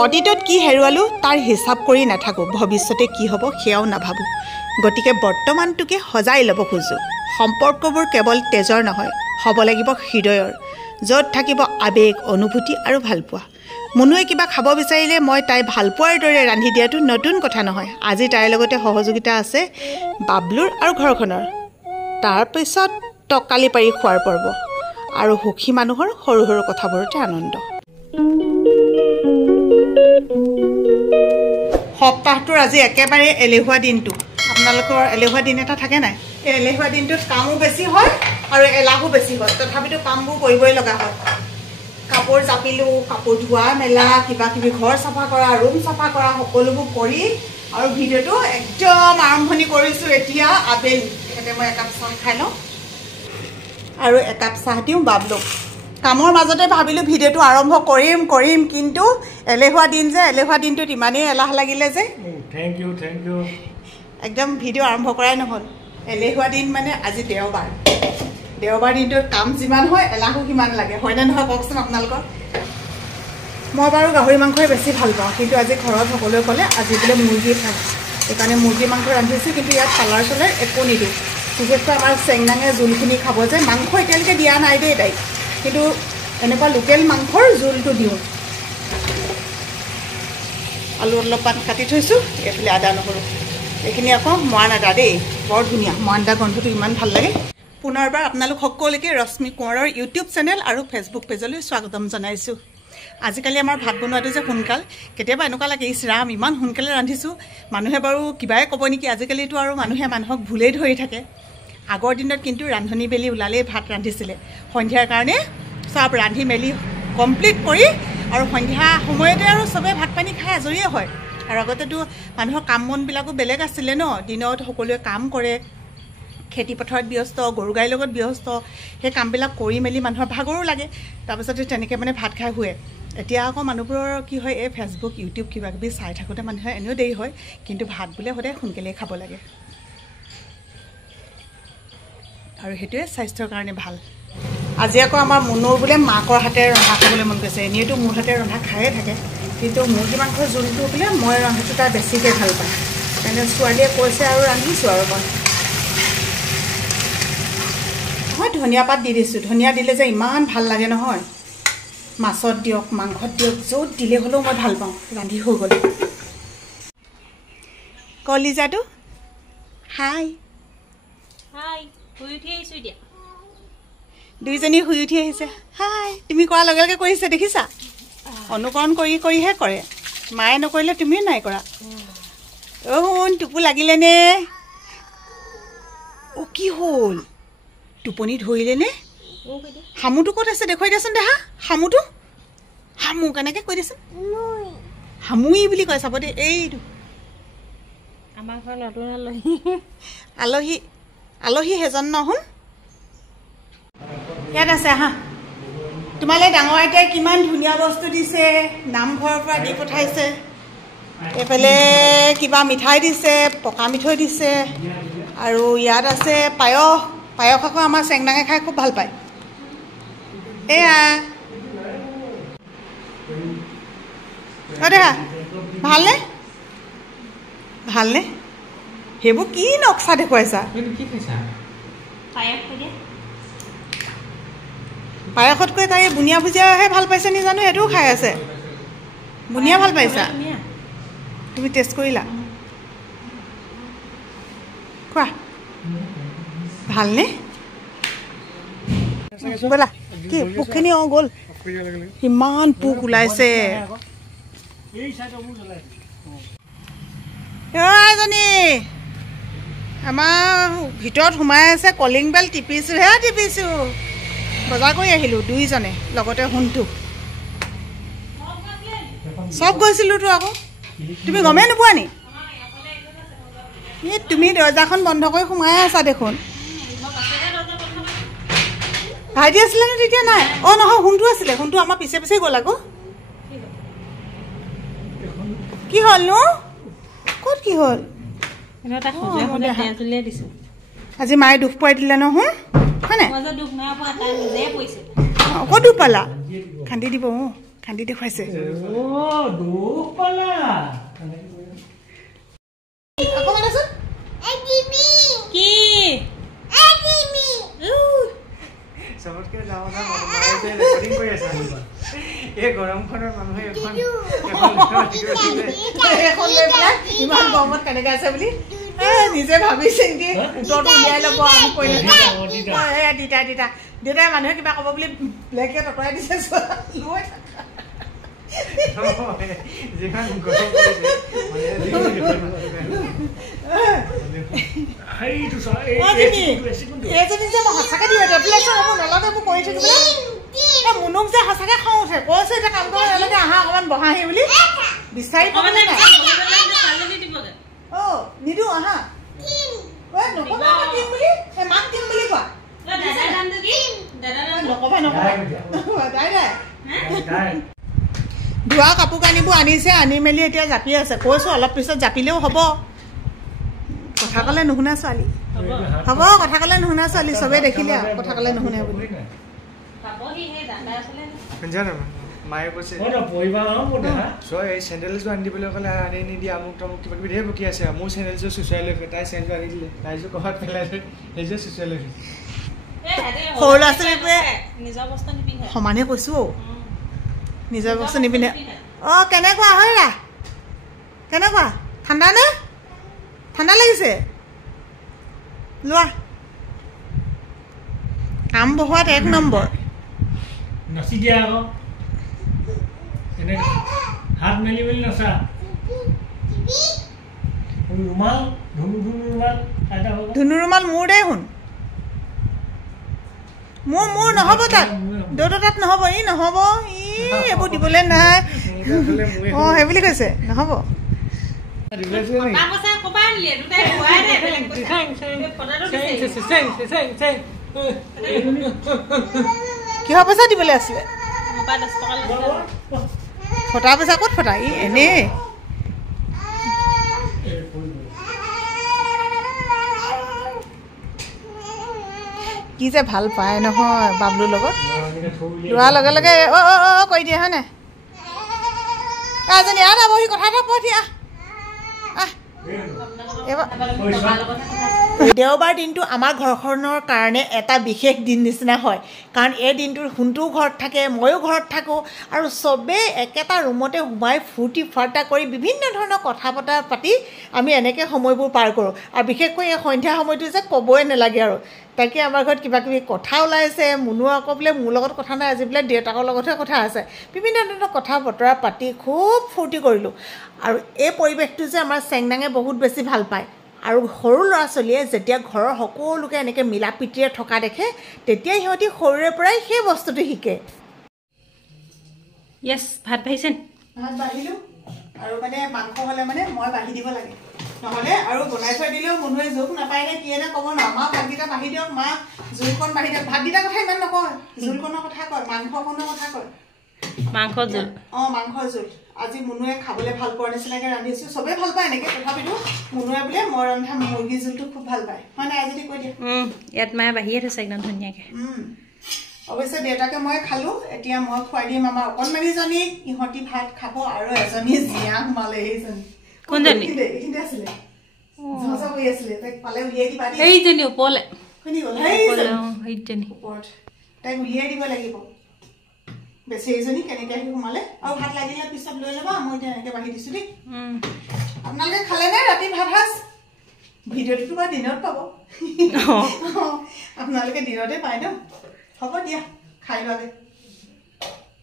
অতীতত কি হেৰুৱালো তাৰ হিচাপ কৰি নাথাকোঁ, ভৱিষ্যতে কি হ'ব সেয়াও নাভাবোঁ। গতিকে বৰ্তমানটোকে সজাই ল'ব খোজোঁ। সম্পৰ্কবোৰ কেৱল তেজৰ নহয়, হ'ব লাগিব হৃদয়ৰ, য'ত থাকিব আৱেগ, অনুভূতি আৰু ভালপোৱা। মুনুৱে কিবা খাব বিচাৰিলে মই তাই ভালপোৱাৰ দৰে ৰান্ধি দিয়াটো নতুন কথা নহয়। আজি তাইৰ লগতে সহযোগিতা আছে বাবলুৰ আৰু ঘৰখনৰ। তাৰপিছত টকালি পাৰি খোৱাৰ পৰ্ব আৰু সুখী মানুহৰ সৰু সৰু কথাবোৰতে আনন্দ। সপ্তাহটোৰ আজি একেবাৰে এলেহুৱা দিনটো। আপোনালোকৰ এলেহুৱা দিন এটা থাকে নাই? এই এলেহুৱা দিনটোত কামো বেছি হয় আৰু এলাহো বেছি হয়, তথাপিতো কামবোৰ কৰিবই লগা হয়। কাপোৰ জাপিলোঁ, কাপোৰ ধোৱা মেলা, কিবা কিবি ঘৰ চাফা কৰা, ৰুম চাফা কৰা, সকলোবোৰ কৰি আৰু ভিডিঅ'টো একদম আৰম্ভণি কৰিছোঁ এতিয়া আবেলি। তেখেতে মই একাপ চাহ খাই লওঁ আৰু একাপ চাহ দিওঁ বাবলুক। কামৰ মাজতে ভাবিলোঁ ভিডিঅ'টো আৰম্ভ কৰিম, কিন্তু এলেহুৱা দিন যে, এলেহুৱা দিনটোত ইমানেই এলাহ লাগিলে যে থেংক ইউ একদম ভিডিঅ' আৰম্ভ কৰাই নহ'ল। এলেহুৱা দিন মানে আজি দেওবাৰ দিনটোত কাম যিমান হয় এলাহো সিমান লাগে, হয়নে নহয় কওকচোন আপোনালোকৰ? মই বাৰু গাহৰি মাংসই বেছি ভাল পাওঁ, কিন্তু আজি ঘৰত সকলোৱে ক'লে আজি বোলে মুৰ্গী খাম, সেইকাৰণে মুৰ্গী মাংস ৰান্ধিছোঁ। কিন্তু ইয়াত কালাৰ চালাৰ একো নিদিওঁ, বিশেষকৈ আমাৰ চেংনাঙে জোলখিনি খাব যে। মাংস এতিয়ালৈকে দিয়া নাই দেই তাইক, কিন্তু এনেকুৱা লোকেল মাংসৰ জোলটো দিওঁ। আলু অলপমান কাটি থৈছোঁ, এইফালে আদা নহৰু, এইখিনি আকৌ মৰাণ আদা দেই, বৰ ধুনীয়া মৰাণ আদা গোন্ধটো ইমান ভাল লাগে। পুনৰবাৰ আপোনালোক সকলোকে ৰশ্মি কোঁৱৰৰ ইউটিউব চেনেল আৰু ফেচবুক পেজলৈ স্বাগতম জনাইছোঁ। আজিকালি আমাৰ ভাত বনোৱাটো যে সোনকাল, কেতিয়াবা এনেকুৱা লাগে ইছ ৰাম ইমান সোনকালে ৰান্ধিছোঁ, মানুহে বাৰু কিবাই ক'ব নেকি। আজিকালিতো আৰু মানুহে মানুহক ভুলেই ধৰি থাকে। আগৰ দিনত কিন্তু ৰান্ধনি বেলি ওলালেই ভাত ৰান্ধিছিলে। সন্ধিয়াৰ কাৰণে চব ৰান্ধি মেলি কমপ্লিট কৰি আৰু সন্ধিয়া সময়তে আৰু চবেই ভাত পানী খাই আজৰিয়ে হয়। আৰু আগতেতো মানুহৰ কাম বনবিলাকো বেলেগ আছিলে ন, দিনত সকলোৱে কাম কৰে, খেতি পথাৰত ব্যস্ত, গৰু গাইৰ লগত ব্যস্ত, সেই কামবিলাক কৰি মেলি মানুহৰ ভাগৰো লাগে, তাৰপিছতে তেনেকৈ মানে ভাত খাই শুৱে। এতিয়া আকৌ মানুহবোৰৰ কি হয়, এই ফেচবুক ইউটিউব কিবা কিবি চাই থাকোঁতে মানুহে এনেও দেৰি হয়, কিন্তু ভাত বোলে সদায় সোনকালেই খাব লাগে আৰু সেইটোৱে স্বাস্থ্যৰ কাৰণে ভাল। আজি আকৌ আমাৰ মুনুৰ বোলে মাকৰ হাতেৰে ৰন্ধা খাবলৈ মন গৈছে। এনেইতো মোৰ হাতেৰে ৰন্ধা খায়ে থাকে, কিন্তু মুৰ্গী মাংসৰ জোলটো বোলে মই ৰন্ধাটো তাই বেছিকৈ ভাল পায়, সেইকাৰণে ছোৱালীয়ে কৈছে আৰু ৰান্ধিছোঁ আৰু মই ধনিয়া পাত দি দিছোঁ। ধনিয়া দিলে যে ইমান ভাল লাগে নহয়, মাছত দিয়ক, মাংসত দিয়ক, য'ত দিলে হ'লেও মই ভাল পাওঁ। ৰান্ধি হৈ গ'ল। কলিজাটো হাই শুই উঠি আহিছোঁ এতিয়া। দুইজনী শুই উঠি আহিছে। হাই তুমি কোৱাৰ লগে লগে কৰিছে, দেখিছা? অনুকৰণ কৰিহে কৰে, মায়ে নকৰিলে তুমিও নাই কৰা। অ' শুন, টোপো লাগিলেনে? অ' কি হ'ল, টোপনি ধৰিলেনে? শামুটো ক'ত আছে দেখুৱাই দিয়াচোন দেহা। শামু কেনেকৈ কৈ দিয়াচোন। শামুই বুলি কয়, চাব দেই। এইটো আমাৰ ঘৰ নতুন আলহী সেইজন ন। শুন ইয়াত আছে, আহা। তোমালৈ ডাঙৰ আইতাই কিমান ধুনীয়া বস্তু দিছে, নামঘৰৰ পৰা দি পঠাইছে। এইফালে কিবা মিঠাই দিছে, পকা মিঠৈ দিছে, আৰু ইয়াত আছে পায়স আকৌ আমাৰ চেংনাঙে খাই খুব ভাল পায়। এয়া দেহা ভালনে? সেইবোৰ কি নক্সা দেখুৱাইছা? পায়সতকৈ তাই বুনিয়া ভুজিয়াহে ভাল পাইছে নি জানো, সেইটোও খাই আছে। বুনিয়া ভাল পাইছা? তুমি টেষ্ট কৰিলা? কোৱা ভালনে? ব'লা। কি পোকখিনি? অঁ গ'ল, ইমান পোক ওলাইছে। এজনী আমাৰ ভিতৰত সোমাই আছে, কলিং বেল টিপিছোঁ। বজাৰ কৰি আহিলোঁ দুইজনে লগতে। শুনটো চব গৈছিলোঁতো আকৌ, তুমি গমেই নোপোৱা নি? তুমি দৰ্জাখন বন্ধ কৰি সোমাই আছা দেখোন। ভাইটি আছিলে নে তেতিয়া? নাই, অঁ নহয়, শুনটো আছিলে। শুনটো আমাৰ পিছে পিছে গ'ল আকৌ। কি হ'লনো? ক'ত কি হ'ল? আজি মায়ে দুখ পুৱাই দিলে ন। শুন হয়নে? ক'ত দুখ পালা? খান্দি দিব, খান্দি দেখুৱাইছে। এই গৰমখনৰ মানুহে এখন ইমান গৰমত কেনেকৈ আছে বুলি নিজে ভাবিছে নেকি উত্তৰটো উলিয়াই ল'ব আমি কৈ দেউতাই মানুহে কিবা ক'ব বুলি ব্লেকেট আঁতৰাই দিছে লৈ যিমান গৰম এইজনী যে মই সঁচাকৈ দিওঁ টেবলেটৰ হ'ব নলতে মোক কৰি থাকিবলৈ মুনুক যে সঁচাকৈ খং উঠে কৈছোঁ এতিয়া কাম কৰিব নালাগে আহা অকণমান বহাহি বুলি বিচাৰি পাবলৈ নাই অ' নিদিওঁ আহা নক'বা দিম বুলি মাক দিম বুলি কোৱা নক'বা নক'বা দাই ধোৱা কাপোৰ কানিবোৰ আনিছে আনি মেলি এতিয়া জাপি আছে কৈছোঁ অলপ পিছত জাপিলেও হ'ব কথা ক'লে নুশুনা ছোৱালী হ'ব কথা ক'লে নুশুনা ছোৱালী চবেই দেখিলে আৰু কথা ক'লে নুশুনে বুলি মায়ে কৈছে এই চেণ্ডেলযোৰ আনি দিবলৈ ক'লে আনি নিদিয়ে আমুক তামুক কিবা কিবি ধেৰ বকি আছে মোৰ চেণ্ডেলযোৰ চুচুৱাই লৈ তাই চেণ্ডেলযোৰ আনি দিলে তাইযোৰ ক'ৰবাত পেলাই লৈ সেইযোৰ চুচুৱাই লৈ সৰু ল'ৰা ছোৱালীবোৰে সমানে কৈছোঁ অ' নিজৰ বস্তু নিপিন্ধে অঁ কেনেকুৱা হয় ৰা কেনেকুৱা ঠাণ্ডা নে ঠাণ্ডা লাগিছে লোৱা কাম বহোৱাত 1 নম্বৰ নাচি দিয়া আকৌ হাত মেলি মেলি নাচা ৰুমাল ধুনু ৰুমাল মোৰ দেই শুন মোৰ নহ'ব তাত দেউতাৰ তাত নহ'ব ই নহ'ব ই এইবোৰ দিবলৈ নাই অঁ সেই বুলি কৈছে নহ'ব কিহৰ পইচা দিবলৈ আছিলে ফটা পইচা ক'ত ফটা ই এনেই কি যে ভাল পায় নহয় বাবলুৰ লগত লোৱাৰ লগে লগে অ' কৈ দিয়ে হয় নাই এজনী আহ বহি কথা এটা পঠি দেওবাৰ দিনটো আমাৰ ঘৰখনৰ কাৰণে এটা বিশেষ দিন নিচিনা হয় কাৰণ এই দিনটোত সোণটোও ঘৰত থাকে ময়ো ঘৰত থাকোঁ আৰু চবেই একেটা ৰুমতে সোমাই ফূৰ্তি ফাৰ্তা কৰি বিভিন্ন ধৰণৰ কথা বতৰা পাতি আমি এনেকৈ সময়বোৰ পাৰ কৰোঁ আৰু বিশেষকৈ এই সন্ধিয়া সময়টো যে ক'বই নালাগে আৰু তাকে আমাৰ ঘৰত কিবা কিবি কথা ওলাইছে মুনু আকৌ বোলে মোৰ লগত কথা নাই আজি বোলে দেউতাকৰ লগতহে কথা আছে বিভিন্ন ধৰণৰ কথা বতৰা পাতি খুব ফূৰ্তি কৰিলোঁ আৰু এই পৰিৱেশটো যে আমাৰ চেংনাঙে বহুত বেছি ভাল পায় আৰু সৰু ল'ৰা ছোৱালীয়ে যেতিয়া ঘৰৰ সকলোকে এনেকৈ মিলা প্ৰীতিৰে থকা দেখে তেতিয়া সিহঁতি সৰুৰে পৰাই সেই বস্তুটো শিকে য়েছ ভাত বাঢ়িছে ভাত বাঢ়িলোঁ আৰু মানে মাংস হ'লে মানে মই বাঢ়ি দিব লাগে নহ'লে আৰু বনাই থৈ দিলেও মানুহে জোখ নাপায় নে কিয়ে নে ক'ব নোৱাৰো মা ভাতকেইটা বাঢ়ি দিয়ক মা জোলকণ বাঢ়ি দিয়ক ভাতকেইটাৰ কথা ইমান নকয় জোলকণৰ কথা কয় মাংসকণৰ কথা কয় মাংস জোল অঁ মাংস জোল আজি মুনুৱে খাবলৈ ভাল পোৱাৰ নিচিনাকৈ ৰান্ধিছোঁ চবেই ভাল পায় এনেকৈ তথাপিতো মুনুৱে বোলে মই ৰন্ধা মুৰ্গী জোলটো খুব ভাল পায় হয় নাই আজি কৈ দিয়া ইয়াত মায়ে বাঢ়িয়ে থৈছে একদম ধুনীয়াকৈ অৱশ্যে দেউতাকে মই খালোঁ এতিয়া মই খুৱাই দিম আমাৰ অকণমানিজনীক ইহঁতি ভাত খাব আৰু এজনী জীয়া সোমালে এইজনী কোনজনী এইখিনিতে আছিলে ঝাঁচা কৰি আছিলে তাইক পালে উলিয়াই দিবা দেই এইজনী ওপৰলৈ শুনি গ'ল সেইজনী ওপৰত তাইক উলিয়াই দিব লাগিব বেছি এইজনী কেনেকৈ আহি সোমালে আৰু ভাত লাগিলে পিছত লৈ ল'বা মই এতিয়া এনেকৈ বাঢ়ি দিছোঁ দেই আপোনালোকে খালে নে ৰাতি ভাত সাজ ভিডিঅ'টোতো বা দিনত পাব আপোনালোকে দিনতে পায় ন হ'ব দিয়া খাই লোৱাগে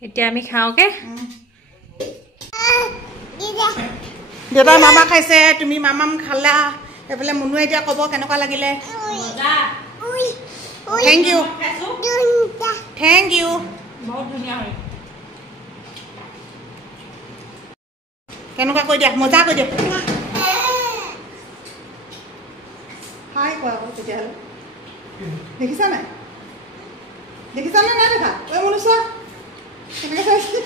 এতিয়া আমি খাওঁগে দেউতাই মামা খাইছে তুমি মামাম খালা এইফালে মুনুৱে এতিয়া ক'ব কেনেকুৱা লাগিলে থেংক ইউ থেংক ইউ বহুত ধুনীয়া হয় কেনেকুৱা কৈ দিয়া মজা কৈ দিয়া হাই কোৱা আকৌ তেতিয়াহ'লে দেখিছা নাই দেখিছানে নাই দেখা ঐ মুনু চোৱা কেনেকৈ চাইছে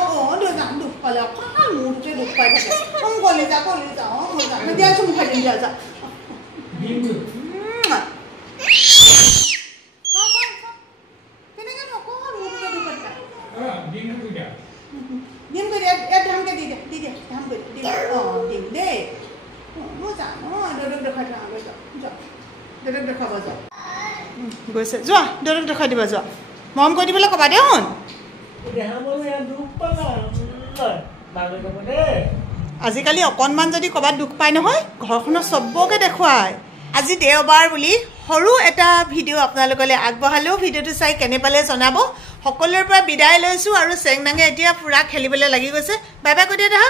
অঁ যাম দুখ পালে অকণমান মূৰটোতে দুখ পাই থাকে কলি যা দিয়া চুম খাই দিম দিয়া যা কেনেকৈ নকওঁ মূৰটোতে দুখ পাই দিম কৰি দিয়া ইয়াত ধামকৈ দি দিয়া ধাম কৰি দিয়া অঁ দিম দেই মই যাম অঁ দেউতাক দেখাই থোৱা যাওক দেউতাক দেখাব যাওক গৈছে যোৱা দেউতাক দেখাই দিবা যোৱা মৰম কৰি দিবলৈ ক'বা দেউন আজিকালি অকণমান যদি ক'ৰবাত দুখ পায় নহয় ঘৰখনৰ চবকে দেখুৱায় আজি দেওবাৰ বুলি সৰু এটা ভিডিঅ' আপোনালোকলৈ আগবঢ়ালেও ভিডিঅ'টো চাই কেনে পালে জনাব সকলোৰে পৰা বিদায় লৈছোঁ আৰু চেংনাঙে এতিয়া পুৰা খেলিবলৈ লাগি গৈছে বাই বাই কৈ দিয়া দেহা